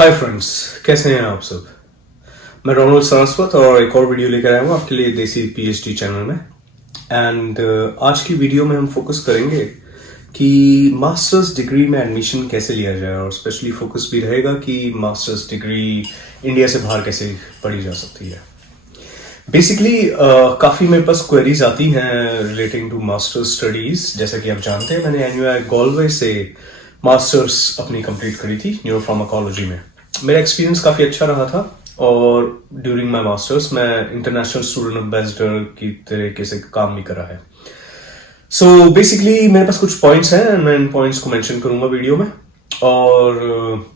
Hi friends, कैसे हैं आप सब। मैं रोनल्ड सरस्वत और एक और वीडियो लेकर आया हूँ आपके लिए देसी पीएचडी चैनल में। एंड आज की वीडियो में हम फोकस करेंगे कि मास्टर्स डिग्री में एडमिशन कैसे लिया जाए, और स्पेशली फोकस भी रहेगा कि मास्टर्स डिग्री इंडिया से बाहर कैसे पढ़ी जा सकती है। बेसिकली काफ़ी मेरे पास क्वेरीज आती हैं रिलेटिंग टू मास्टर्स स्टडीज़। जैसा कि आप जानते हैं, मैंने एनयूआई गॉलवे से मास्टर्स अपनी कंप्लीट करी थी न्यूरोफार्माकोलॉजी में। मेरा एक्सपीरियंस काफ़ी अच्छा रहा था, और ड्यूरिंग माई मास्टर्स मैं इंटरनेशनल स्टूडेंट एम्बेसडर की तरीके से काम भी करा है। सो बेसिकली मेरे पास कुछ पॉइंट्स हैं, मैं इन पॉइंट्स को मेंशन करूंगा वीडियो में, और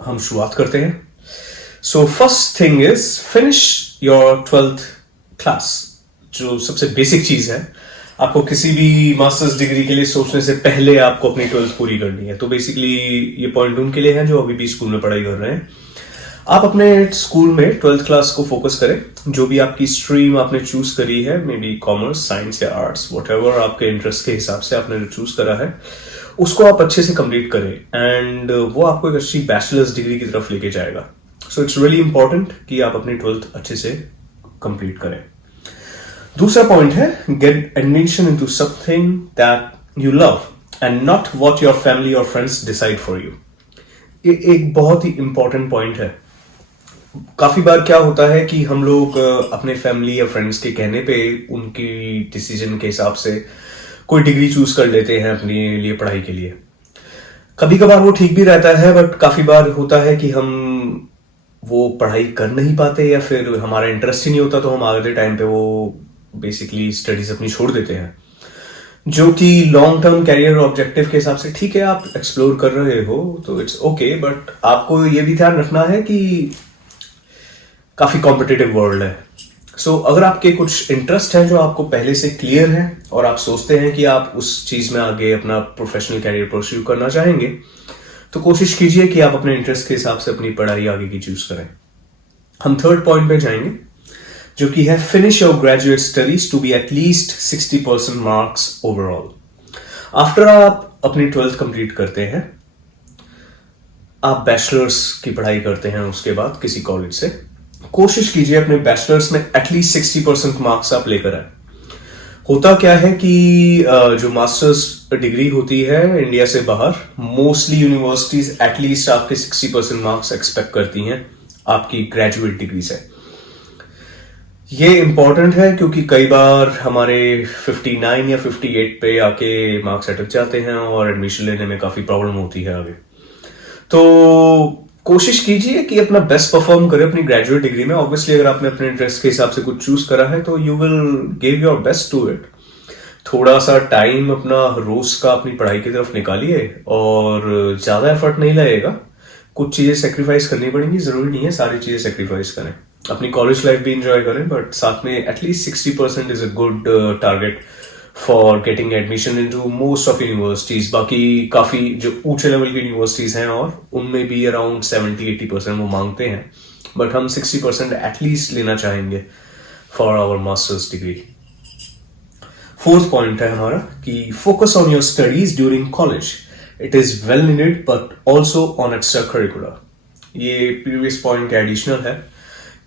हम शुरुआत करते हैं। So first thing is finish your 12th class. जो सबसे बेसिक चीज है, आपको किसी भी मास्टर्स डिग्री के लिए सोचने से पहले आपको अपनी 12th पूरी करनी है। तो बेसिकली ये पॉइंट उनके लिए है जो अभी भी स्कूल में पढ़ाई कर रहे हैं। आप अपने स्कूल में 12th क्लास को फोकस करें। जो भी आपकी स्ट्रीम आपने चूज करी है, मे बी कॉमर्स, साइंस या आर्ट्स, व्हाटएवर आपके इंटरेस्ट के हिसाब से आपने जो चूज करा है, उसको आप अच्छे से कंप्लीट करें। एंड वो आपको एक अच्छी बैचलर्स डिग्री की तरफ लेके जाएगा। सो इट्स रियली इंपॉर्टेंट कि आप अपनी 12th अच्छे से कंप्लीट करें। दूसरा पॉइंट है, get admission into something that you love and not what your family और फ्रेंड्स डिसाइड फॉर यू। ये एक बहुत ही इंपॉर्टेंट पॉइंट है। काफी बार क्या होता है कि हम लोग अपने फैमिली या फ्रेंड्स के कहने पे, उनकी डिसीजन के हिसाब से कोई डिग्री चूज कर लेते हैं अपने लिए पढ़ाई के लिए। कभी कभार वो ठीक भी रहता है, बट काफी बार होता है कि हम वो पढ़ाई कर नहीं पाते, या फिर हमारा इंटरेस्ट ही नहीं होता, तो हम आगे टाइम पे वो बेसिकली स्टडीज अपनी छोड़ देते हैं। जो कि लॉन्ग टर्म कैरियर ऑब्जेक्टिव के हिसाब से ठीक है, आप एक्सप्लोर कर रहे हो तो इट्स ओके, बट आपको ये भी ध्यान रखना है कि काफी कॉम्पिटिटिव वर्ल्ड है। सो अगर आपके कुछ इंटरेस्ट हैं जो आपको पहले से क्लियर है, और आप सोचते हैं कि आप उस चीज में आगे अपना प्रोफेशनल कैरियर परस्यू करना चाहेंगे, तो कोशिश कीजिए कि आप अपने इंटरेस्ट के हिसाब से अपनी पढ़ाई आगे की चूज करें। हम थर्ड पॉइंट पे जाएंगे, जो कि है finish your graduate studies to be at least 60% marks overall. After आप अपनी 12th कंप्लीट करते हैं, आप बैचलर्स की पढ़ाई करते हैं उसके बाद किसी कॉलेज से, कोशिश कीजिए अपने बैचलर्स में एटलीस्ट 60% मार्क्स आप लेकर आए। होता क्या है कि जो मास्टर्स डिग्री होती है इंडिया से बाहर, मोस्टली यूनिवर्सिटीज एटलीस्ट आपके 60% मार्क्स एक्सपेक्ट करती हैं आपकी ग्रेजुएट डिग्री से। ये इंपॉर्टेंट है क्योंकि कई बार हमारे 59 या 58 पे आके मार्क्स अटक जाते हैं, और एडमिशन लेने में काफी प्रॉब्लम होती है आगे। तो कोशिश कीजिए कि अपना बेस्ट परफॉर्म करें अपनी ग्रेजुएट डिग्री में। ऑब्वियसली अगर आपने अपने इंटरेस्ट के हिसाब से कुछ चूज करा है, तो you will give your best to it. थोड़ा सा टाइम अपना रोज का अपनी पढ़ाई की तरफ निकालिए, और ज्यादा एफर्ट नहीं लगेगा। कुछ चीजें सेक्रीफाइस करनी पड़ेंगी, जरूरी नहीं है सारी चीजें सेक्रीफाइस करें। अपनी कॉलेज लाइफ भी इंजॉय करें, बट साथ में at least 60% is a good target for getting admission into most of universities. बाकी काफी जो ऊंचे लेवल की यूनिवर्सिटीज हैं, और उनमें भी अराउंड 70-80% वो मांगते हैं, बट हम 60% एटलीस्ट लेना चाहेंगे for our masters degree. Fourth point है हमारा कि focus on your studies during college. It is well needed, but also on extra curricular. ये प्रीवियस पॉइंट का एडिशनल है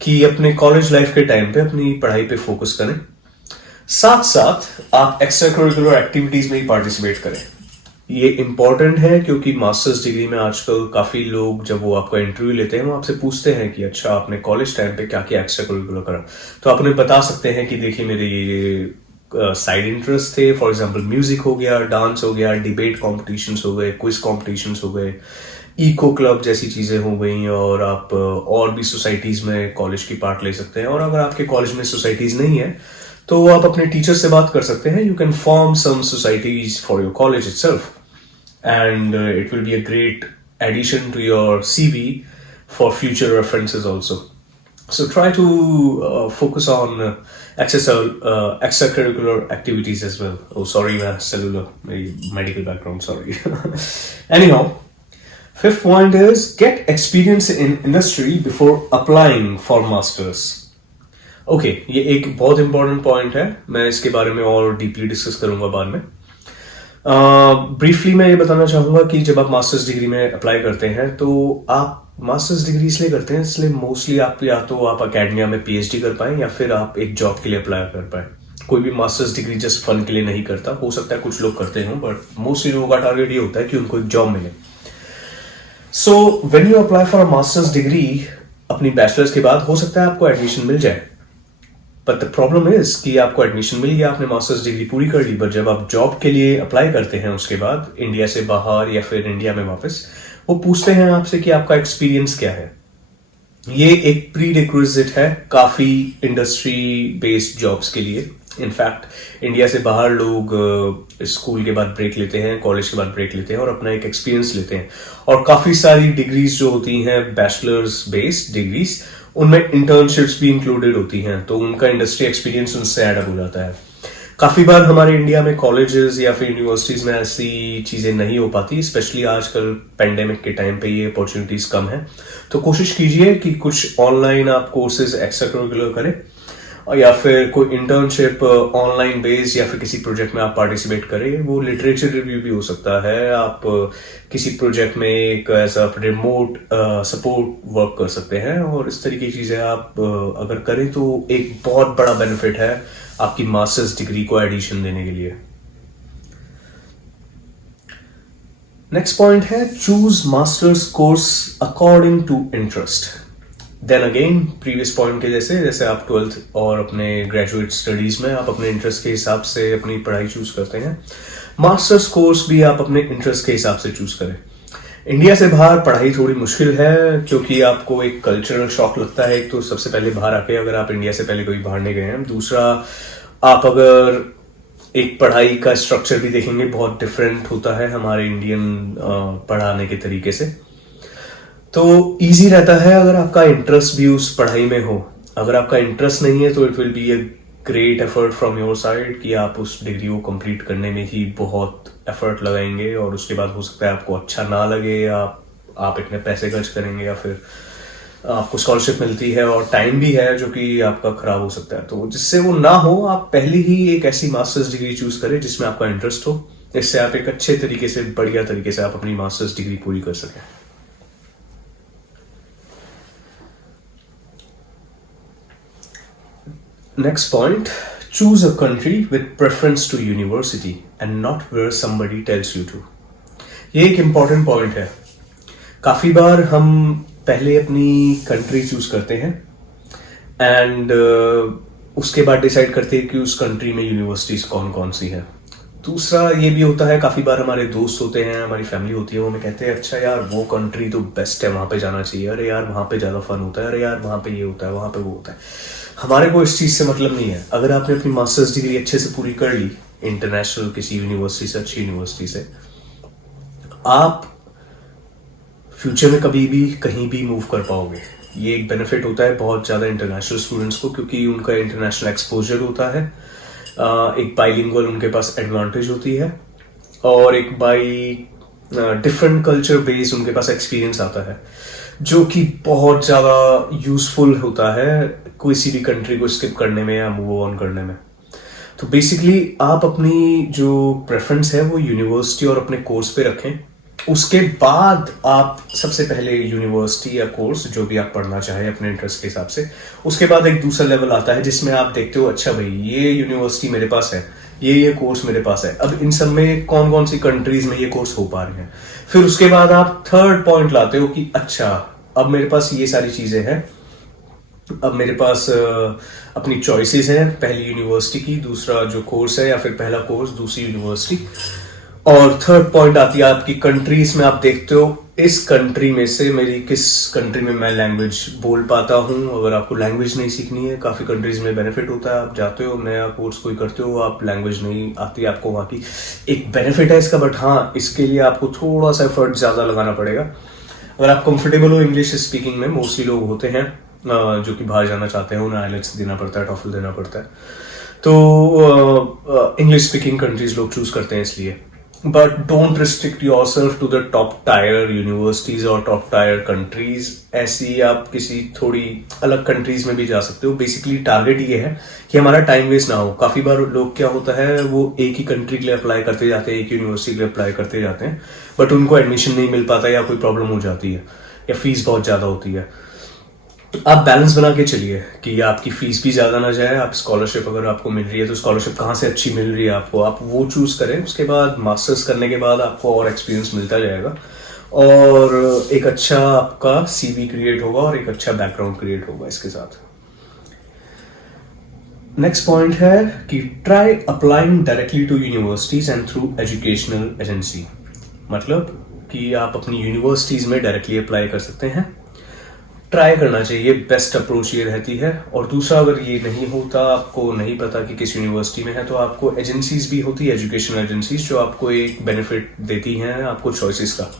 कि अपने कॉलेज लाइफ के टाइम पे अपनी पढ़ाई पे फोकस करें, साथ साथ आप एक्स्ट्रा करिकुलर एक्टिविटीज में ही पार्टिसिपेट करें। ये इंपॉर्टेंट है क्योंकि मास्टर्स डिग्री में आजकल काफी लोग जब वो आपका इंटरव्यू लेते हैं, वो आपसे पूछते हैं कि अच्छा आपने कॉलेज टाइम पे क्या क्या एक्स्ट्रा करिकुलर करा। तो आप उन्हें बता सकते हैं कि देखिए मेरे ये साइड इंटरेस्ट थे, फॉर एग्जांपल म्यूजिक हो गया, डांस हो गया, डिबेट कॉम्पिटिशन्स हो गए, क्विज कॉम्पिटिशन्स हो गए, इको क्लब जैसी चीजें हो गई, और आप और भी सोसाइटीज में कॉलेज की पार्ट ले सकते हैं। और अगर आपके कॉलेज में सोसाइटीज नहीं है, तो आप अपने टीचर से बात कर सकते हैं। You can form some societies for your college itself, and it will be a great addition to your CV for future references also. So try to focus on extracurricular activities as well. Oh, sorry, cellular, medical background, sorry. Anyhow, fifth point is get experience in industry before applying for masters. Okay, ये एक बहुत important point है, मैं इसके बारे में और deeply discuss करूंगा बाद में। ब्रीफली मैं ये बताना चाहूंगा कि जब आप मास्टर्स डिग्री में अप्लाई करते हैं, तो आप मास्टर्स डिग्री इसलिए करते हैं, इसलिए मोस्टली आप या तो आप अकेडमिया में पीएचडी कर पाए या फिर आप एक जॉब के लिए अप्लाई कर पाए। कोई भी मास्टर्स डिग्री जस्ट फन के लिए नहीं करता, हो सकता है कुछ लोग करते हों, बट मोस्टली लोगों का टारगेट ये होता है कि उनको एक जॉब मिले। So when you apply for a masters degree अपनी बैचलर्स के बाद, हो सकता है आपको एडमिशन मिल जाए, बट द प्रॉब्लम इज कि आपको एडमिशन मिल गया, आपने मास्टर्स डिग्री पूरी कर ली, बट जब आप जॉब के लिए अप्लाई करते हैं उसके बाद इंडिया से बाहर या फिर इंडिया में वापस, वो पूछते हैं आपसे कि आपका एक्सपीरियंस क्या है। ये एक प्री रिक्विजिट है काफी इंडस्ट्री बेस्ड जॉब्स के लिए। इनफैक्ट इंडिया से बाहर लोग स्कूल के बाद ब्रेक लेते हैं, कॉलेज के बाद ब्रेक लेते हैं और अपना एक एक्सपीरियंस लेते हैं, और काफी सारी डिग्रीज जो होती हैं बैचलर्स बेस्ड डिग्रीज, उनमें इंटर्नशिप्स भी इंक्लूडेड होती हैं, तो उनका इंडस्ट्री एक्सपीरियंस उनसे एड हो जाता है। काफी बार हमारे इंडिया में कॉलेजेस या फिर यूनिवर्सिटीज में ऐसी चीजें नहीं हो पाती, स्पेशली आजकल पेंडेमिक के टाइम पे ये अपॉर्चुनिटीज कम है। तो कोशिश कीजिए कि कुछ ऑनलाइन आप कोर्सेज एक्स्ट्रा करिकुलर करें, या फिर कोई इंटर्नशिप ऑनलाइन बेस्ड या फिर किसी प्रोजेक्ट में आप पार्टिसिपेट करें। वो लिटरेचर रिव्यू भी हो सकता है, आप किसी प्रोजेक्ट में एक ऐसा रिमोट सपोर्ट वर्क कर सकते हैं, और इस तरीके की चीजें आप अगर करें तो एक बहुत बड़ा बेनिफिट है आपकी मास्टर्स डिग्री को एडिशन देने के लिए। नेक्स्ट पॉइंट है choose masters course according to interest. Then again previous point के जैसे आप 12th और अपने ग्रेजुएट स्टडीज में आप अपने इंटरेस्ट के हिसाब से अपनी पढ़ाई चूज करते हैं, मास्टर्स कोर्स भी आप अपने इंटरेस्ट के हिसाब से चूज करें। इंडिया से बाहर पढ़ाई थोड़ी मुश्किल है क्योंकि आपको एक कल्चरल शॉक लगता है। एक तो सबसे पहले बाहर आके, अगर आप इंडिया से पहले कभी बाहर नहीं गए हैं, दूसरा आप अगर एक पढ़ाई का स्ट्रक्चर भी देखेंगे बहुत डिफरेंट होता है हमारे इंडियन पढ़ाने के तरीके से। तो इजी रहता है अगर आपका इंटरेस्ट भी उस पढ़ाई में हो। अगर आपका इंटरेस्ट नहीं है तो it will be a great effort from your side कि आप उस डिग्री को कंप्लीट करने में ही बहुत एफर्ट लगाएंगे, और उसके बाद हो सकता है आपको अच्छा ना लगे, आप इतने पैसे खर्च करेंगे या फिर आपको स्कॉलरशिप मिलती है और टाइम भी है जो कि आपका खराब हो सकता है। तो जिससे वो ना हो, आप पहले ही एक ऐसी मास्टर्स डिग्री चूज करें जिसमें आपका इंटरेस्ट हो, इससे आप एक अच्छे तरीके से, बढ़िया तरीके से आप अपनी मास्टर्स डिग्री पूरी कर सकें। Next point, choose a country with preference to university and not where somebody tells you to. ये एक important point है। काफी बार हम पहले अपनी कंट्री चूज करते हैं एंड उसके बाद डिसाइड करते हैं कि उस कंट्री में यूनिवर्सिटीज कौन कौन सी हैं। दूसरा ये भी होता है, काफी बार हमारे दोस्त होते हैं, हमारी फैमिली होती है, वो हमें कहते हैं अच्छा यार वो कंट्री तो बेस्ट है, वहां पे जाना चाहिए, अरे यार वहां पे ज्यादा फन होता है, अरे यार वहां पे ये होता है, वहां पे वो होता है। हमारे को इस चीज से मतलब नहीं है। अगर आपने अपनी मास्टर्स डिग्री अच्छे से पूरी कर ली इंटरनेशनल किसी यूनिवर्सिटी से, अच्छी यूनिवर्सिटी से, आप फ्यूचर में कभी भी कहीं भी मूव कर पाओगे। ये एक बेनिफिट होता है बहुत ज्यादा इंटरनेशनल स्टूडेंट्स को, क्योंकि उनका इंटरनेशनल एक्सपोजर होता है, एक बाइलिंगुअल उनके पास एडवांटेज होती है, और एक डिफरेंट कल्चर बेस्ड उनके पास एक्सपीरियंस आता है जो कि बहुत ज्यादा यूजफुल होता है किसी भी कंट्री को स्किप करने में या मूव ऑन करने में। तो बेसिकली आप अपनी जो प्रेफरेंस है वो यूनिवर्सिटी और अपने कोर्स पे रखें। उसके बाद आप सबसे पहले यूनिवर्सिटी या कोर्स जो भी आप पढ़ना चाहें अपने इंटरेस्ट के हिसाब से, उसके बाद एक दूसरा लेवल आता है जिसमें आप देखते हो अच्छा भाई ये यूनिवर्सिटी मेरे पास है, ये कोर्स मेरे पास है, अब इन सब में कौन कौन सी कंट्रीज में ये कोर्स हो पा रहे हैं। फिर उसके बाद आप थर्ड पॉइंट लाते हो कि अच्छा अब मेरे पास ये सारी चीजें हैं, अब मेरे पास अपनी चॉइसेस हैं, पहली यूनिवर्सिटी की, दूसरा जो कोर्स है, या फिर पहला कोर्स दूसरी यूनिवर्सिटी, और थर्ड पॉइंट आती है आपकी कंट्रीज में। आप देखते हो इस कंट्री में से मेरी किस कंट्री में मैं लैंग्वेज बोल पाता हूँ। अगर आपको लैंग्वेज नहीं सीखनी है, काफी कंट्रीज में बेनिफिट होता है, आप जाते हो नया कोर्स कोई करते हो, आप लैंग्वेज नहीं आती आपको वहाँ की, एक बेनिफिट है इसका, बट हाँ इसके लिए आपको थोड़ा सा एफर्ट ज्यादा लगाना पड़ेगा। अगर आप कंफर्टेबल हो इंग्लिश स्पीकिंग में, मोस्टली लोग होते हैं जो कि बाहर जाना चाहते हैं, उन्हें आइलेट्स देना पड़ता है, टॉफल देना पड़ता है, तो इंग्लिश स्पीकिंग कंट्रीज लोग चूज करते हैं इसलिए। But don't restrict yourself to the top tier universities और टॉप टायर कंट्रीज। ऐसी आप किसी थोड़ी अलग कंट्रीज में भी जा सकते हो। बेसिकली टारगेट ये है कि हमारा टाइम वेस्ट ना हो। काफी बार लोग क्या होता है वो एक ही कंट्री के लिए अप्लाई करते जाते हैं, एक यूनिवर्सिटी के लिए अप्लाई करते जाते हैं, बट उनको एडमिशन नहीं मिल पाता या कोई प्रॉब्लम हो जाती है। या फीस बहुत ज़्यादा होती है। आप बैलेंस बना के चलिए कि आपकी फीस भी ज़्यादा ना जाए। आप स्कॉलरशिप अगर आपको मिल रही है तो स्कॉलरशिप कहाँ से अच्छी मिल रही है आपको, आप वो चूज़ करें। उसके बाद मास्टर्स करने के बाद आपको और एक्सपीरियंस मिलता जाएगा और एक अच्छा आपका सीवी क्रिएट होगा और एक अच्छा बैकग्राउंड क्रिएट होगा इसके साथ। नेक्स्ट पॉइंट है कि try applying directly to universities and through educational agency. मतलब कि आप अपनी यूनिवर्सिटीज में डायरेक्टली अप्लाई कर सकते हैं, ट्राई करना चाहिए, बेस्ट अप्रोच ये रहती है। और दूसरा, अगर ये नहीं होता, आपको नहीं पता कि किस यूनिवर्सिटी में है, तो आपको एजेंसीज भी होती है, एजुकेशनल एजेंसीज, जो आपको एक बेनिफिट देती हैं आपको चॉइसेस का।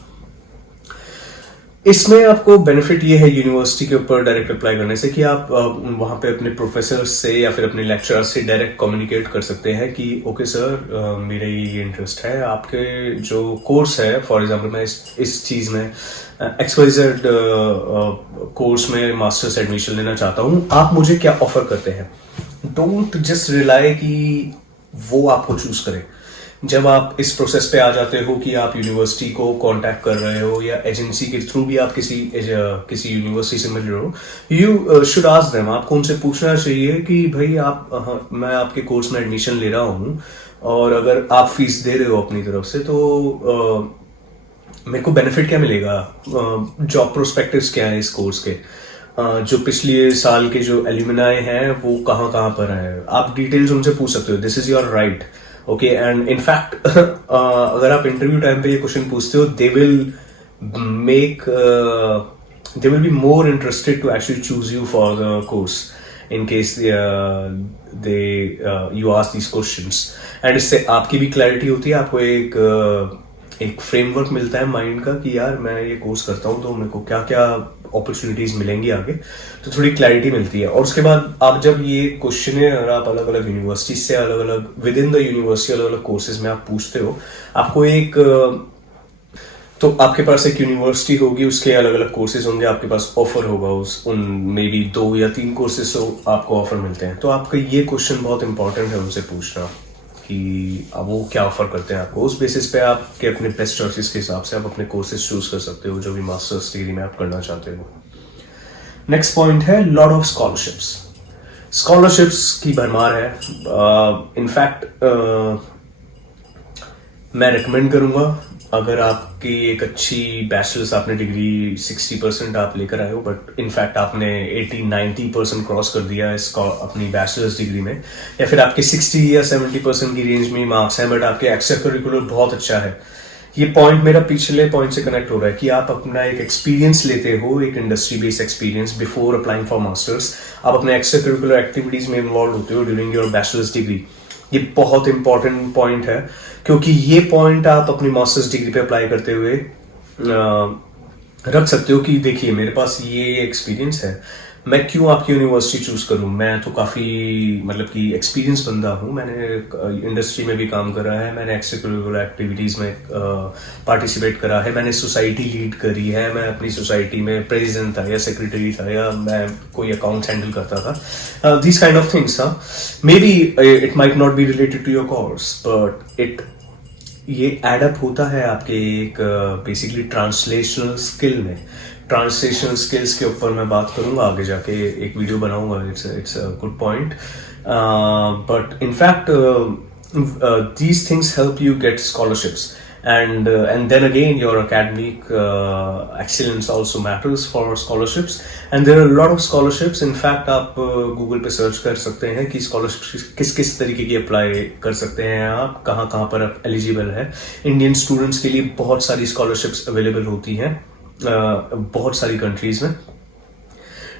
इसमें आपको बेनिफिट ये है यूनिवर्सिटी के ऊपर डायरेक्ट अप्लाई करने से कि आप वहाँ पे अपने प्रोफेसर से या फिर अपने लेक्चरर से डायरेक्ट कम्युनिकेट कर सकते हैं कि ओके सर, मेरा ये इंटरेस्ट है, आपके जो कोर्स है, फॉर एग्जांपल मैं इस चीज़ में XYZ कोर्स में मास्टर्स एडमिशन लेना चाहता हूँ, आप मुझे क्या ऑफर करते हैं। डोंट जस्ट रिलाई कि वो आपको चूज करें। जब आप इस प्रोसेस पे आ जाते हो कि आप यूनिवर्सिटी को कांटेक्ट कर रहे हो या एजेंसी के थ्रू भी आप किसी यूनिवर्सिटी से मिल रहे हो, यू शुड आस्क देम। आपको उनसे पूछना चाहिए कि भाई मैं आपके कोर्स में एडमिशन ले रहा हूँ और अगर आप फीस दे रहे हो अपनी तरफ से तो मेरे को बेनिफिट क्या मिलेगा, जॉब प्रोस्पेक्टिव्स क्या है इस कोर्स के, जो पिछले साल के जो एल्यूमिनाई हैं वो कहाँ कहाँ पर हैं, आप डिटेल्स उनसे पूछ सकते हो। This is your right, okay. And in fact अगर आप इंटरव्यू टाइम पे ये क्वेश्चन पूछते हो, they will be more interested to actually choose you for the course in case you ask these questions। And इससे आपकी भी क्लैरिटी होती है, आपको एक फ्रेमवर्क मिलता है माइंड का कि यार मैं ये कोर्स करता हूँ तो मेरे को क्या क्या अपॉर्चुनिटीज मिलेंगी आगे, तो थोड़ी क्लैरिटी मिलती है। और उसके बाद आप जब ये क्वेश्चन है और आप अलग अलग यूनिवर्सिटी से अलग अलग विद इन द यूनिवर्सिटी अलग अलग कोर्सेज में आप पूछते हो, आपको तो आपके पास एक यूनिवर्सिटी होगी, उसके अलग अलग कोर्सेज होंगे, आपके पास ऑफर होगा उन मे बी 2 या 3 कोर्सेज आपको ऑफर मिलते हैं। तो आपका ये क्वेश्चन बहुत इंपॉर्टेंट है उनसे पूछना कि वो क्या ऑफर करते हैं आपको। उस बेसिस पे आपके अपने बेस्ट चॉइसेस के हिसाब से आप अपने कोर्सेज चूज कर सकते हो जो भी मास्टर्स डिग्री में आप करना चाहते हो। नेक्स्ट पॉइंट है लॉट ऑफ स्कॉलरशिप्स की भरमार है। इनफैक्ट मैं रिकमेंड करूंगा, अगर आपकी एक अच्छी बैचलर्स आपने डिग्री 60% आप लेकर आए हो, बट इनफैक्ट आपने 80-90% क्रॉस कर दिया इसका अपनी बैचलर्स डिग्री में, या फिर आपके 60 या 70% की रेंज में मार्क्स हैं बट आपके एक्स्ट्रा करिकुलर बहुत अच्छा है। ये पॉइंट मेरा पिछले पॉइंट से कनेक्ट हो रहा है कि आप अपना एक एक्सपीरियंस लेते हो, एक industry based experience before applying for masters. आप अपने एक्स्ट्रा करिकुलर एक्टिविटीज में इन्वॉल्व होते हो ड्यूरिंग योर बैचलर्स डिग्री। ये बहुत इंपॉर्टेंट पॉइंट है क्योंकि ये पॉइंट आप अपनी मास्टर्स डिग्री पे अप्लाई करते हुए रख सकते हो कि देखिए मेरे पास ये एक्सपीरियंस है, मैं क्यों आपकी यूनिवर्सिटी चूज करूं, मैं तो काफ़ी मतलब कि एक्सपीरियंस बंदा हूं, मैंने इंडस्ट्री में भी काम करा है, मैंने एक्स्ट्रा करिकुलर एक्टिविटीज़ में पार्टिसिपेट करा है, मैंने सोसाइटी लीड करी है, मैं अपनी सोसाइटी में प्रेसिडेंट था या सेक्रेटरी था या मैं कोई अकाउंट्स हैंडल करता था। This kind of things, maybe it might not be related to your course but ये एडअप होता है आपके एक बेसिकली ट्रांसलेशनल स्किल में। ट्रांसलेशनल स्किल्स के ऊपर मैं बात करूंगा आगे जाके, एक वीडियो बनाऊंगा, it's a good point. But in fact these things help you get scholarships and then again your academic excellence also matters for scholarships, and there are a lot of scholarships। in fact आप Google पे search कर सकते हैं कि scholarship किस किस तरीके की अप्लाई कर सकते हैं, आप कहाँ कहाँ पर आप एलिजिबल है। इंडियन स्टूडेंट्स के लिए बहुत सारी स्कॉलरशिप्स अवेलेबल होती हैं बहुत सारी कंट्रीज में।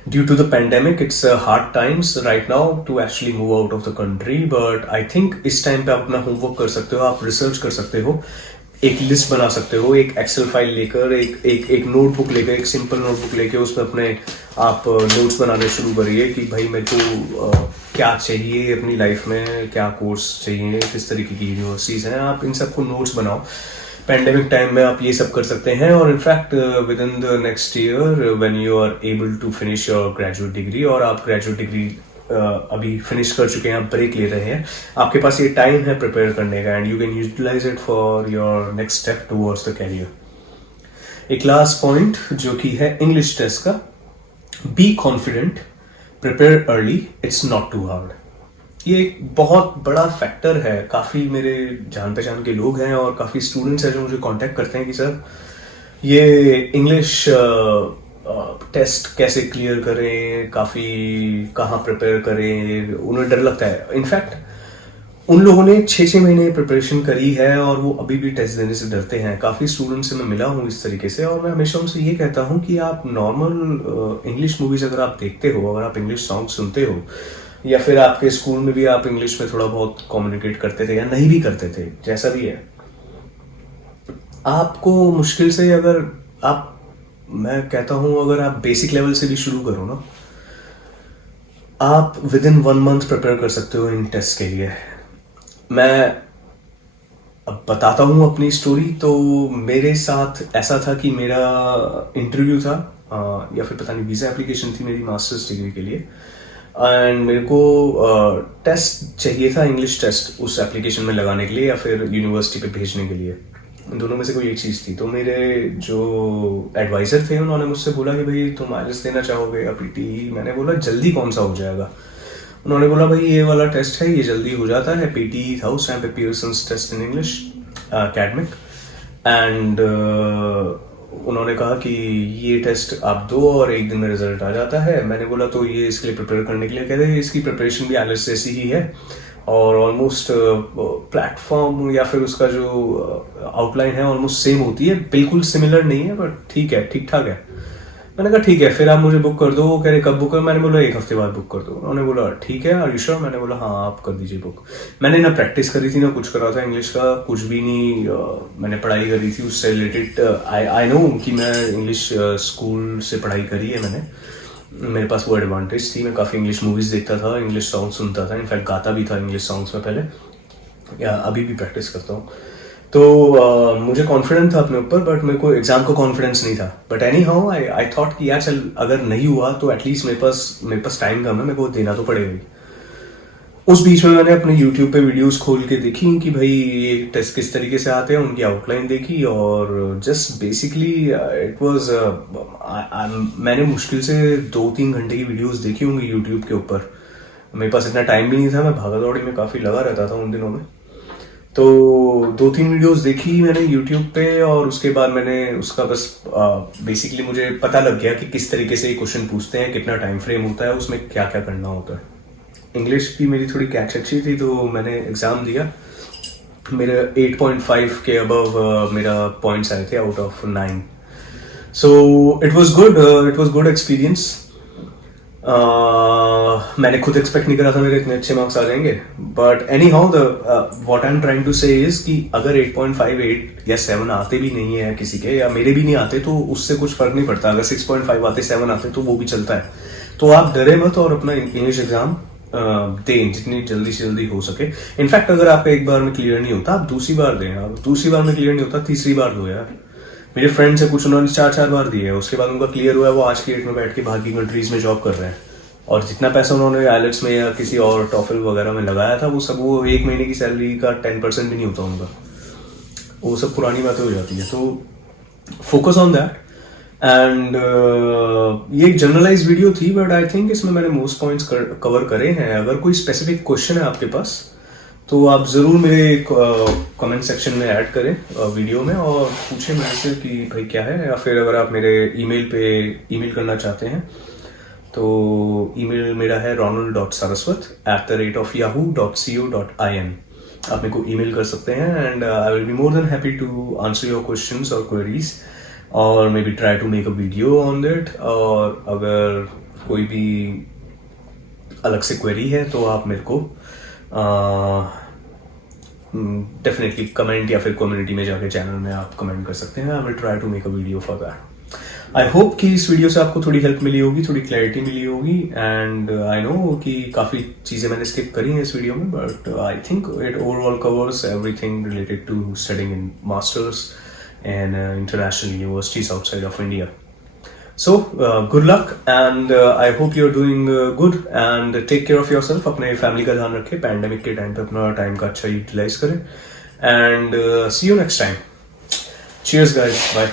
Due to the pandemic, it's hard times right now to actually move out of the country, but I think इस टाइम पे आप अपना होमवर्क कर सकते हो, आप रिसर्च कर सकते हो, एक लिस्ट बना सकते हो, एक एक्सेल फाइल लेकर, एक नोटबुक लेकर, एक सिंपल नोटबुक लेकर उसमें अपने आप नोट्स बनाने शुरू करिए कि भाई मेरे को क्या चाहिए अपनी लाइफ में, क्या कोर्स चाहिए, किस तरीके की यूनिवर्सिटीज़ हैं, आप इन सबको नोट्स बनाओ। पैंडेमिक टाइम में आप ये सब कर सकते हैं। और in fact within the next year when you are able to finish your graduate degree, और आप ग्रेजुएट डिग्री अभी फिनिश कर चुके हैं, आप ब्रेक ले रहे हैं, आपके पास ये टाइम है प्रिपेयर करने का, and you can utilise it for your next step towards the career. एक लास्ट पॉइंट जो कि है इंग्लिश टेस्ट का, be confident, prepare early, it's not too hard. ये एक बहुत बड़ा फैक्टर है। काफ़ी मेरे जान पहचान के लोग हैं और काफ़ी स्टूडेंट्स हैं जो मुझे कांटेक्ट करते हैं कि सर ये इंग्लिश टेस्ट कैसे क्लियर करें, काफ़ी कहाँ प्रिपेयर करें, उन्हें डर लगता है। इनफैक्ट उन लोगों ने 6-6 महीने प्रिपरेशन करी है और वो अभी भी टेस्ट देने से डरते हैं। काफ़ी स्टूडेंट्स से मैं मिला हूँ इस तरीके से, और मैं हमेशा उनसे ये कहता हूँ कि आप नॉर्मल इंग्लिश मूवीज़ अगर आप देखते हो, अगर आप इंग्लिश सॉन्ग सुनते हो, या फिर आपके स्कूल में भी आप इंग्लिश में थोड़ा बहुत कम्युनिकेट करते थे या नहीं भी करते थे, जैसा भी है, आपको मुश्किल से अगर आप, मैं कहता हूँ अगर आप बेसिक लेवल से भी शुरू करो ना, आप विद इन 1 मंथ प्रिपेयर कर सकते हो इन टेस्ट के लिए। मैं अब बताता हूँ अपनी स्टोरी। तो मेरे साथ ऐसा था कि मेरा इंटरव्यू था या फिर पता नहीं वीज़ा एप्लीकेशन थी मेरी मास्टर्स डिग्री के लिए, एंड मेरे को टेस्ट चाहिए था, इंग्लिश टेस्ट, उस एप्लीकेशन में लगाने के लिए या फिर यूनिवर्सिटी पे भेजने के लिए। दोनों में से कोई एक चीज़ थी। तो मेरे जो एडवाइज़र थे उन्होंने मुझसे बोला कि भाई तुम आइलेट्स देना चाहोगे या पीटी? मैंने बोला जल्दी कौन सा हो जाएगा? उन्होंने बोला भाई ये वाला टेस्ट है, ये जल्दी हो जाता है। पीटी था उस टाइम पे, Pearson's test in English academic, and उन्होंने कहा कि ये टेस्ट आप दो और 1 दिन में रिजल्ट आ जाता है। मैंने बोला तो ये इसके लिए प्रिपेयर करने के लिए कहते हैं, इसकी प्रिपरेशन भी आइलेट्स जैसी ही है और ऑलमोस्ट प्लेटफॉर्म या फिर उसका जो आउटलाइन है ऑलमोस्ट सेम होती है, बिल्कुल सिमिलर नहीं है बट ठीक है, ठीक ठाक है। मैंने कहा ठीक है, फिर आप मुझे बुक कर दो। वो कह रहे कब बुक कर? मैंने बोला 1 हफ्ते बाद बुक कर दो। उन्होंने बोला ठीक है, आर यू श्योर? मैंने बोला हाँ आप कर दीजिए बुक। मैंने ना प्रैक्टिस करी थी ना कुछ करा था इंग्लिश का, कुछ भी नहीं। मैंने पढ़ाई करी थी उससे रिलेटेड। आई नो कि मैं इंग्लिश स्कूल से पढ़ाई करी है मैंने, मेरे पास वो एडवांटेज थी। मैं काफ़ी इंग्लिश मूवीज़ देखता था, इंग्लिश सॉन्ग सुनता था, इनफैक्ट गाता भी था इंग्लिश सॉन्ग्स में पहले, या अभी भी प्रैक्टिस करता हूँ। तो मुझे कॉन्फिडेंस था अपने ऊपर, बट मेरे को एग्जाम का कॉन्फिडेंस नहीं था। But any how I thought कि यार चल अगर नहीं हुआ तो एटलीस्ट मेरे पास टाइम कम है, मेरे को देना तो पड़ेगा ही। उस बीच में मैंने अपने YouTube पे वीडियोस खोल के देखी कि भाई ये टेस्ट किस तरीके से आते हैं, उनकी आउटलाइन देखी, और जस्ट बेसिकली इट वाज, मैंने मुश्किल से 2-3 घंटे की वीडियोस देखी होंगी YouTube के ऊपर। मेरे पास इतना टाइम भी नहीं था, मैं भागा दौड़ी में काफ़ी लगा रहता था उन दिनों में। तो 2-3 वीडियोस देखी मैंने YouTube पे, और उसके बाद मैंने उसका बस बेसिकली मुझे पता लग गया कि किस तरीके से ये क्वेश्चन पूछते हैं, कितना टाइम फ्रेम होता है, उसमें क्या क्या करना होता है। इंग्लिश भी मेरी थोड़ी कैच अच्छी थी, तो मैंने एग्ज़ाम दिया। मेरे 8.5 के अबव मेरा पॉइंट्स आए थे out of 9। So it was good experience. मैंने खुद एक्सपेक्ट नहीं करा था मेरे इतने अच्छे मार्क्स आ जाएंगे, but anyhow what I am trying to say is कि अगर 8.58 या 7 आते भी नहीं है किसी के, या मेरे भी नहीं आते, तो उससे कुछ फर्क नहीं पड़ता। अगर 6.5 आते, 7 आते, तो वो भी चलता है। तो आप डरे मत और अपना इंग्लिश एग्जाम दें जितनी जल्दी से जल्दी हो सके। इनफैक्ट अगर आपका एक बार में क्लियर नहीं होता, आप दूसरी बार दें। आप दूसरी बार में क्लियर नहीं होता, तीसरी बार दो यार। मेरे फ्रेंड्स है कुछ, उन्होंने 4-4 बार दिए है, उसके बाद उनका क्लियर हुआ है, वो आज की डेट में बैठ के बाहर की कंट्रीज में जॉब कर रहे हैं। और जितना पैसा उन्होंने आइलेट्स में या किसी और टॉफल वगैरह में लगाया था, वो सब, वो 1 महीने की सैलरी का 10% भी नहीं होता उनका। वो सब पुरानी बातें हो जाती है। तो फोकस ऑन दैट। एंड ये एक जनरलाइज वीडियो थी, बट आई थिंक इसमें मैंने मोस्ट पॉइंट्स कवर करे हैं। अगर कोई स्पेसिफिक क्वेश्चन है आपके पास, तो आप ज़रूर मेरे कमेंट सेक्शन में ऐड करें वीडियो में, और पूछें मेरे से कि भाई क्या है। या फिर अगर आप मेरे ईमेल पे ईमेल करना चाहते हैं, तो ईमेल मेरा है ronald.saraswat@yahoo.co.in। आप मेरे को ईमेल कर सकते हैं, and I will be more than happy to answer your questions और क्वेरीज, और maybe try to make a video on that. और अगर कोई भी अलग से क्वेरी है तो आप मेरे को डेफिनेटली कमेंट या फिर कम्युनिटी में जाके चैनल में आप कमेंट कर सकते हैं। I will try to make a video for that. I hope कि इस वीडियो से आपको थोड़ी हेल्प मिली होगी, थोड़ी क्लैरिटी मिली होगी। एंड आई नो कि काफ़ी चीज़ें मैंने स्किप करी हैं इस वीडियो में, but I think it overall covers everything related to studying in masters and international universities outside of India. So good luck, and I hope you're doing good, and take care of yourself. अपने family का ध्यान रखें, pandemic के time पे अपना time का अच्छा utilize करें, and see you next time. Cheers guys, bye.